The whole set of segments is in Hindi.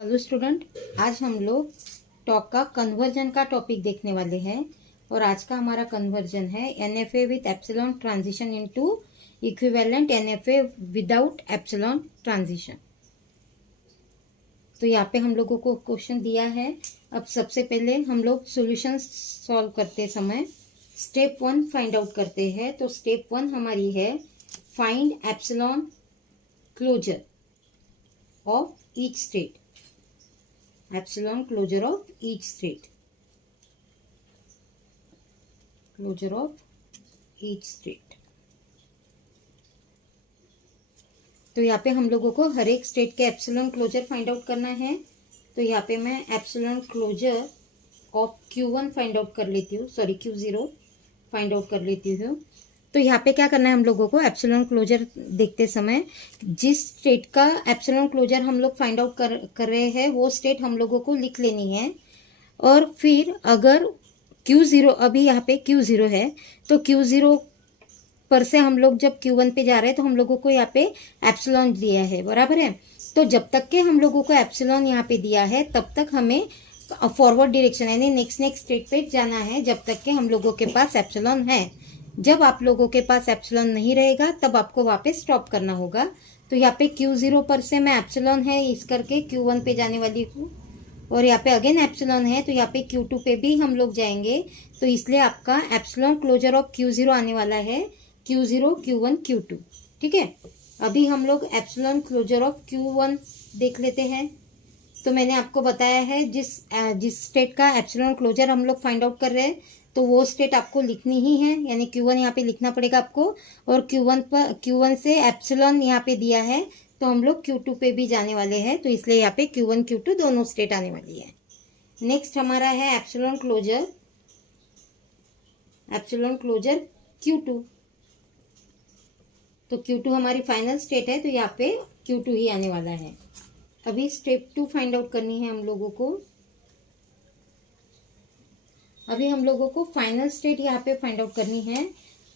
हेलो स्टूडेंट, आज हम लोग टॉक का कन्वर्जन का टॉपिक देखने वाले हैं। और आज का हमारा कन्वर्जन है NFA with epsilon transition into equivalent NFA without epsilon transition. तो यहाँ पे हम लोगों को क्वेश्चन दिया है। अब सबसे पहले हम लोग सॉल्यूशन सॉल्व करते समय स्टेप 1 फाइंड आउट करते हैं। तो स्टेप 1 हमारी है find epsilon closure of each state. Epsilon closure of each state. Closure of each state. तो यहाँ पे हम लोगों को हर एक स्टेट के एप्सिलॉन क्लोजर फाइंड आउट करना है। तो यहाँ पे मैं epsilon closure of Q1 find out कर लेती हूँ, सॉरी Q0 फाइंड आउट कर लेती हूँ। तो यहाँ पे क्या करना है हम लोगों को, एप्सिलॉन क्लोजर देखते समय जिस स्टेट का एप्सिलॉन क्लोजर हम लोग फाइंड आउट कर रहे हैं वो स्टेट हम लोगों को लिख लेनी है। और फिर अगर Q0, अभी यहाँ पे Q0 है तो Q0 पर से हम लोग जब Q1 पे जा रहे हैं तो हम लोगों को यहाँ पे एप्सिलॉन दिया है, बराबर है। तो जब तक के हम लोगों को एप्सिलॉन यहाँ पे दिया है तब तक हमें फॉरवर्ड डायरेक्शन यानी नेक्स्ट स्टेट पे जाना है जब तक के हम लोगों के पास एप्सिलॉन है। जब आप लोगों के पास एप्सिलॉन नहीं रहेगा तब आपको वापस स्टॉप करना होगा। तो यहाँ पे Q0 पर से मैं एप्सिलॉन है इस करके Q1 पे जाने वाली हूँ और यहाँ पे अगेन एप्सिलॉन है तो यहाँ पे Q2 पे भी हम लोग जाएंगे। तो इसलिए आपका एप्सिलॉन क्लोजर ऑफ Q0 आने वाला है Q0 Q1 Q2। ठीक है, अभी हम लोग एप्सिलॉन क्लोजर ऑफ Q1 देख लेते हैं। तो मैंने आपको बताया है जिस स्टेट का एप्सिलॉन क्लोजर हम लोग फाइंड आउट कर रहे हैं तो वो स्टेट आपको लिखनी ही है, यानी Q1 यहाँ पे लिखना पड़ेगा आपको। और Q1 से एप्सिलॉन यहाँ पे दिया है तो हम लोग Q2 पे भी जाने वाले हैं, तो इसलिए यहाँ पे Q1 Q2 दोनों स्टेट आने वाली है। नेक्स्ट हमारा है एप्सिलॉन क्लोजर Q2। तो Q2 हमारी फाइनल स्टेट है तो यहाँ पे Q2 ही आने वाला है। अभी स्टेप 2 फाइंड आउट करनी है हम लोगों को। अभी हम लोगों को फाइनल स्टेट यहाँ पे फाइंड आउट करनी है।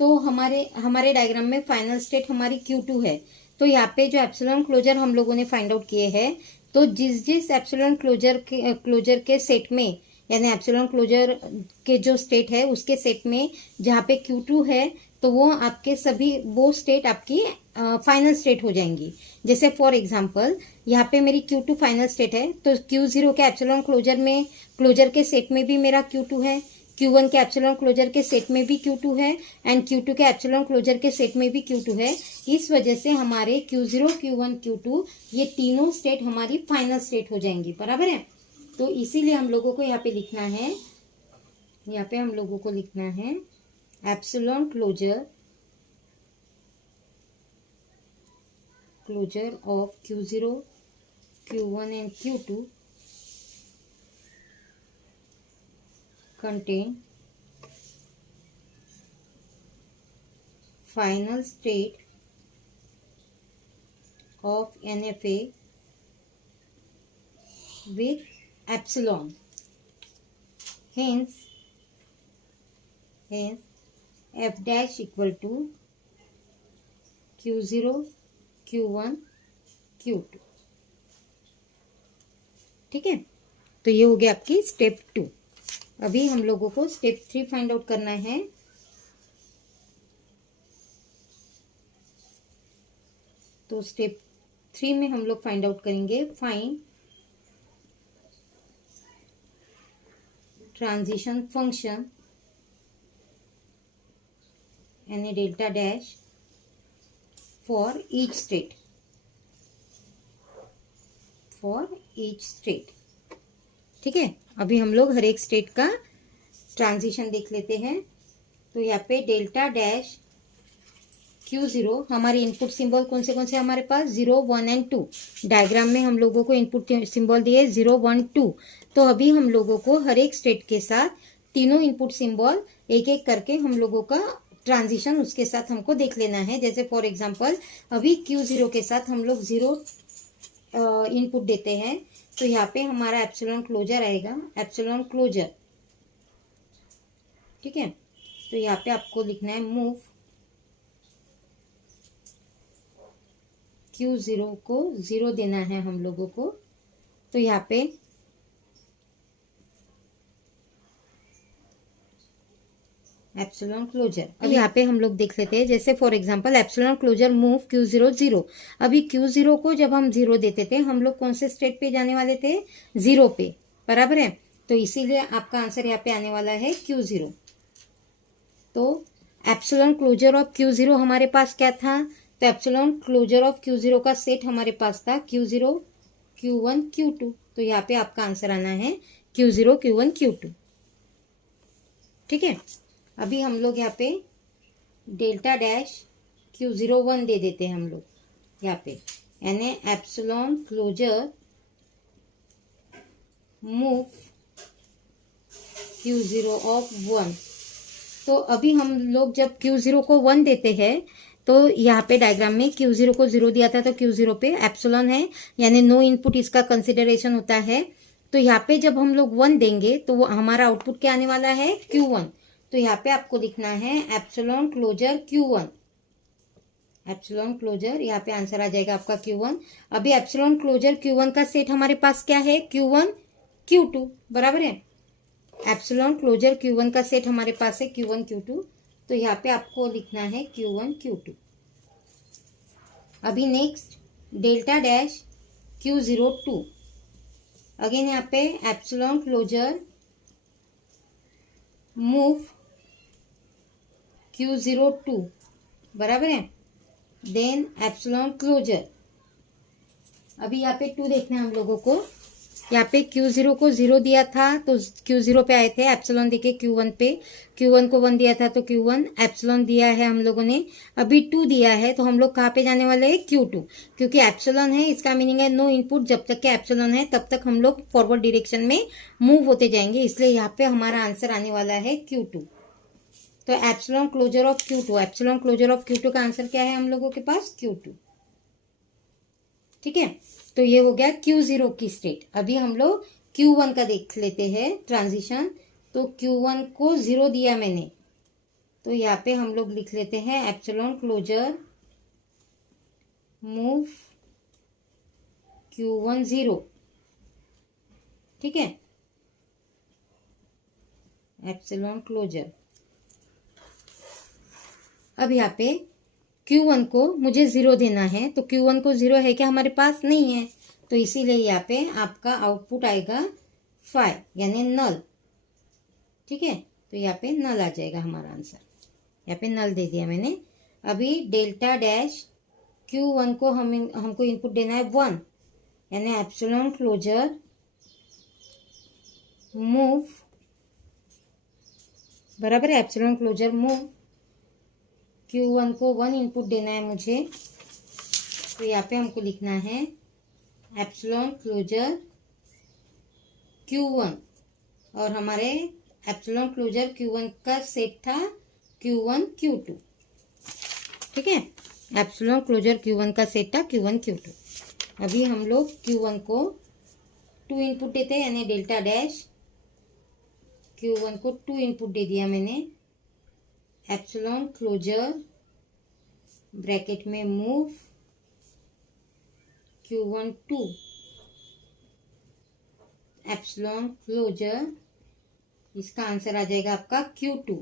तो हमारे डायग्राम में फाइनल स्टेट हमारी Q2 है। तो यहाँ पे जो एप्सिलॉन क्लोजर हम लोगों ने फाइंड आउट किए हैं तो जिस एप्सिलॉन क्लोजर के सेट में यानी एप्सिलॉन क्लोजर के जो स्टेट है उसके सेट में जहाँ पे Q2 है तो वो आपके सभी वो स्टेट आपकी फाइनल स्टेट हो जाएंगी। जैसे फॉर एग्जांपल यहाँ पे मेरी Q2 फाइनल स्टेट है तो Q0 के एप्सिलॉन क्लोजर के सेट में भी मेरा Q2 है, Q1 के एप्सिलॉन क्लोजर के सेट में भी Q2 है एंड Q2 के एप्सिलॉन क्लोजर के सेट में भी Q2 है। इस वजह से हमारे Q0 Q1 Q2 ये तीनों स्टेट हमारी फाइनल स्टेट हो जाएंगी, बराबर है। तो इसीलिए हम लोगों को यहाँ पे लिखना है, यहाँ पे हम लोगों को लिखना है epsilon closure of Q0 Q1 and Q2 contain final state of NFA with epsilon. Hence F dash equal to Q0 Q1 Q2। ठीक है, तो ये हो गया आपकी स्टेप 2। अभी हम लोगों को स्टेप 3 फाइंड आउट करना है। तो स्टेप 3 में हम लोग फाइंड आउट करेंगे फाइंड ट्रांजिशन फंक्शन यानी delta dash for each state. ठीक है, अभी हम लोग हर एक स्टेट का ट्रांजिशन देख लेते हैं। तो यहाँ पे डेल्टा डैश Q0 हमारे इनपुट सिंबल कौन से हमारे पास 0 1 एंड 2। डायग्राम में हम लोगों को इनपुट सिंबल दिए 0 1 2। तो अभी हम लोगों को हर एक स्टेट के साथ तीनों इनपुट सिंबल एक एक करके हम लोगों का ट्रांजिशन उसके साथ हमको देख लेना है। जैसे फॉर एग्जांपल अभी Q0 के साथ हम लोग 0 इनपुट देते हैं तो यहाँ पे हमारा एप्सिलॉन क्लोजर आएगा, एप्सिलॉन क्लोजर। ठीक है, तो यहाँ पे आपको लिखना है मूव Q0 को 0 देना है हम लोगों को तो यहाँ पे एप्सिलॉन क्लोजर, अब यहाँ पे हम लोग देख लेते हैं, जैसे for example epsilon closure move Q0 0। अभी Q0 को जब हम 0 देते थे, हम लोग कौन से स्टेट पे जाने वाले थे? 0 पे, बराबर है। तो इसीलिए आपका आंसर यहाँ पे आने वाला है Q0। तो एप्सिलॉन क्लोजर ऑफ Q0 हमारे पास क्या था? तो एप्सिलॉन क्लोजर ऑफ Q0 का सेट हमारे पास था Q0 Q1 Q2। तो यहाँ पे आपका आंसर आना है Q0 Q1 Q2। ठीक है, अभी हम लोग यहाँ पे डेल्टा डैश Q01 दे देते हैं हम लोग यहाँ पे, यानी epsilon closure move Q0 of 1। तो अभी हम लोग जब Q0 को 1 देते हैं, तो यहाँ पे डायग्राम में Q0 को 0 दिया था, तो Q0 पे एप्सिलॉन है, यानी नो इनपुट इसका कंसिडरेशन होता है। तो यहाँ पे जब हम लोग 1 देंगे तो वो हमारा आउटपुट क्या आने वाला है? Q1। तो यहाँ पे आपको लिखना है epsilon closure Q1, epsilon closure, यहाँ पे आंसर आ जाएगा आपका Q1। अभी एप्सिलॉन क्लोजर Q1 का सेट हमारे पास क्या है? Q1 Q2, बराबर है। एप्सिलॉन क्लोजर Q1 का सेट हमारे पास है Q1 Q2। तो यहाँ पे आपको लिखना है Q1 Q2। अभी next delta dash Q02, again यहाँ पे एप्सिलॉन क्लोजर मूव Q02, बराबर है। देन एप्सिलॉन क्लोजर, अभी यहाँ पे 2 देखना है हम लोगों को। यहाँ पे Q0 को 0 दिया था तो Q0 पे आए थे, एप्सिलॉन देके Q1 पे, Q1 को 1 दिया था तो Q1, एप्सिलॉन दिया है हम लोगों ने। अभी 2 दिया है तो हम लोग कहाँ पे जाने वाले हैं? Q2, क्योंकि एप्सिलॉन है, इसका मीनिंग है नो इनपुट। जब तक के एप्सिलॉन है तब तक हम लोग फॉरवर्ड डायरेक्शन में मूव होते जाएंगे, इसलिए यहाँ पे हमारा आंसर आने वाला है Q2। तो epsilon closure of Q2, epsilon closure of Q2 का आंसर क्या है हम लोगों के पास? Q2। ठीक है, तो ये हो गया Q0 की स्टेट। अभी हम लोग Q1 का देख लेते हैं ट्रांजिशन। तो Q1 को 0 दिया मैंने, तो यहाँ पे हम लोग लिख लेते हैं एप्सिलॉन क्लोजर मूव Q1 0। ठीक है, एप्सिलॉन क्लोजर। अब यहाँ पे Q1 को मुझे 0 देना है, तो Q1 को 0 है क्या हमारे पास? नहीं है, तो इसीलिए यहाँ पे आपका आउटपुट आएगा 5, यानी नल। ठीक है, तो यहाँ पे नल आ जाएगा हमारा आंसर, यहाँ पे नल दे दिया मैंने। अभी डेल्टा डैश Q1 को हमको इनपुट देना है 1, यानी एप्सिलॉन क्लोजर मूव, बराबर है, एप्सिलॉन क्लोजर मूव Q1 को 1 इनपुट देना है मुझे। तो यहाँ पे हमको लिखना है एप्सिलॉन क्लोजर Q1, और हमारे एप्सिलॉन क्लोजर Q1 का सेट था Q1 Q2। ठीक है, एप्सिलॉन क्लोजर Q1 का सेट था Q1 Q2। अभी हम लोग Q1 को 2 इनपुट देते हैं, यानी डेल्टा डैश Q1 को 2 इनपुट दे दिया मैंने। एप्सिलॉन क्लोजर ब्रैकेट में मूव Q1 2, एप्सिलॉन क्लोजर, इसका आंसर आ जाएगा आपका Q2,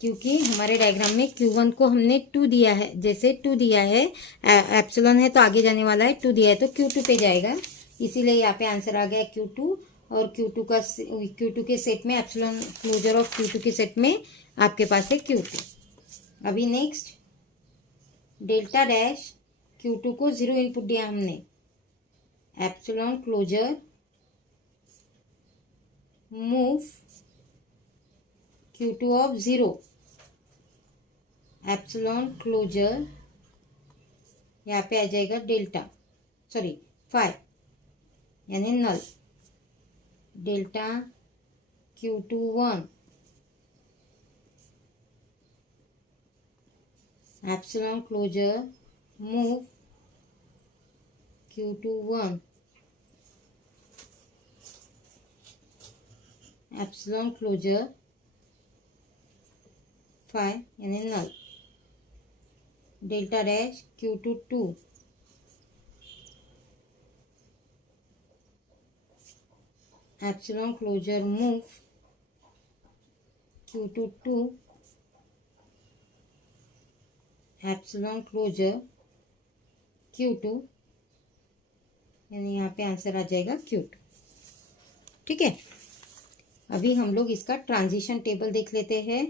क्योंकि हमारे डायग्राम में Q1 को हमने 2 दिया है, जैसे 2 दिया है, एप्सिलॉन है तो आगे जाने वाला है, 2 दिया है तो Q2 पे जाएगा, इसीलिए यहाँ पे आंसर आ गया Q2। और Q2 के सेट में, एप्सिलॉन क्लोजर ऑफ Q2 के सेट में आपके पास है Q2। अभी नेक्स्ट डेल्टा डैश Q2 को 0 इनपुट दिया हमने, epsilon closure move Q2 of 0, epsilon closure, यहाँ पे आ जाएगा डेल्टा, सॉरी 5, यानी null. Delta Q2 1, epsilon closure move Q2 1, epsilon closure 5, यानी null. Delta dash Q2 2, epsilon closure move Q2 two epsilon closure Q2, यानी यहाँ पे आंसर आ जाएगा Q2। ठीक है, अभी हम लोग इसका ट्रांजिशन टेबल देख लेते हैं।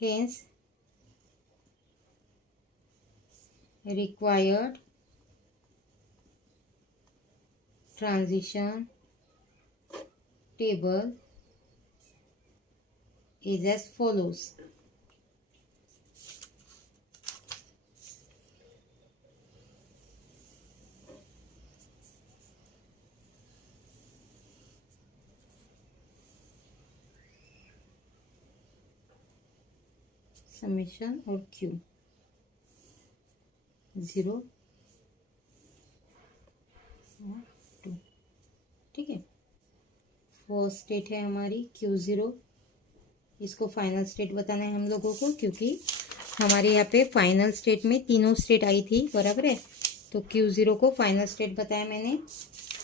Hence required transition table is as follows. Summation और Q 0 2। ठीक है, फर्स्ट स्टेट है हमारी Q0, इसको फाइनल स्टेट बताना है हम लोगों को, क्योंकि हमारे यहाँ पे फाइनल स्टेट में तीनों स्टेट आई थी, बराबर है। तो Q0 को फाइनल स्टेट बताया मैंने।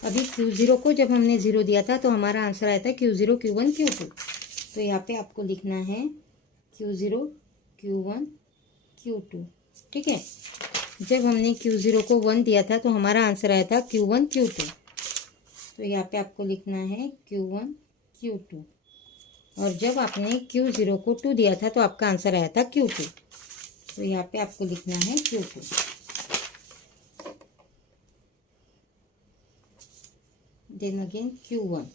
अभी Q0 को जब हमने 0 दिया था तो हमारा आंसर आया था Q0 Q1 Q2। तो यहाँ पे आपको लिखना है Q0 Q1 Q2। ठीक है, जब हमने Q0 को 1 दिया था तो हमारा आंसर आया था Q1 Q2। तो यहाँ पे आपको लिखना है Q1 Q2, और जब आपने Q0 को 2 दिया था तो आपका आंसर आया था Q2। तो यहाँ पे आपको लिखना है Q2। देन अगेन Q1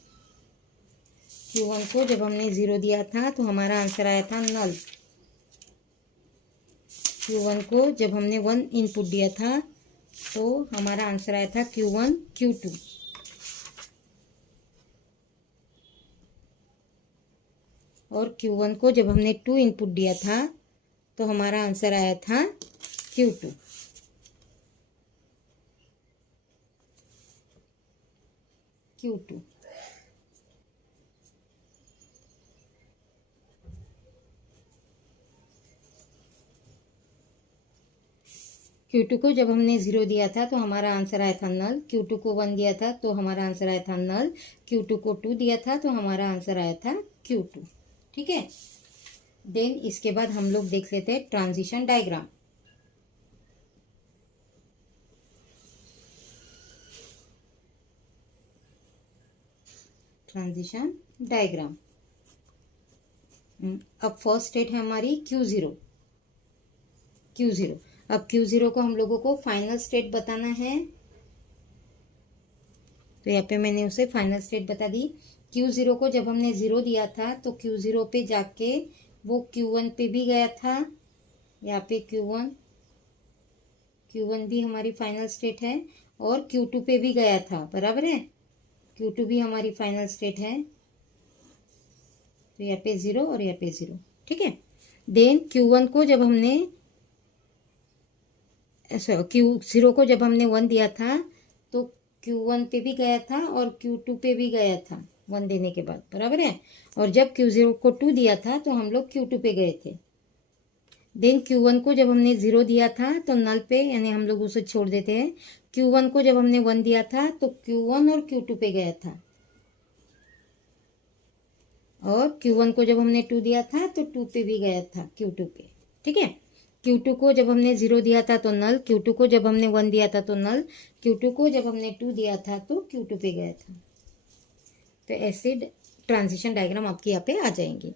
को जब हमने 0 दिया था तो हमारा आंसर आया था नल। Q1 को जब हमने 1 इनपुट दिया था तो हमारा आंसर आया था Q1 Q2। और Q1 को जब हमने 2 इनपुट दिया था तो हमारा आंसर आया था Q2। Q2 को जब हमने 0 दिया था तो हमारा आंसर आया था नल। Q2 को 1 दिया था तो हमारा आंसर आया था नल। Q2 को 2 दिया था तो हमारा आंसर आया था Q2। ठीक है, देन इसके बाद हम लोग देख लेते हैं ट्रांजिशन डायग्राम। ट्रांजिशन डायग्राम, अब फर्स्ट स्टेट है हमारी Q0। अब Q0 को हम लोगों को फाइनल स्टेट बताना है, तो यहाँ पे मैंने उसे फाइनल स्टेट बता दी। Q0 को जब हमने 0 दिया था तो Q0 पे जाके वो Q1 पे भी गया था। यहाँ पे Q1 भी हमारी फाइनल स्टेट है, और Q2 पे भी गया था, बराबर है। Q2 भी हमारी फाइनल स्टेट है। तो यहाँ पे 0 और यहाँ पे 0। ठीक है, देन Q1 को जब हमने Q0 को जब हमने 1 दिया था तो Q1 पे भी गया था और Q2 पे भी गया था 1 देने के बाद, बराबर है। और जब Q0 को 2 दिया था तो हम लोग Q2 पे गए थे। देन Q1 को जब हमने 0 दिया था तो नल पे, यानी हम लोग उसे छोड़ देते हैं। Q1 को जब हमने 1 दिया था तो Q1 और Q2 पे गया था, और Q1 को जब हमने 2 दिया था तो 2 पे भी गया था Q2 पे। ठीक है, Q2 को जब हमने 0 दिया था तो नल, Q2 को जब हमने 1 दिया था तो नल, Q2 को जब हमने 2 दिया था तो Q2 पे गया था। तो ऐसे ट्रांजिशन डायग्राम आपके यहाँ पे आ जाएंगे।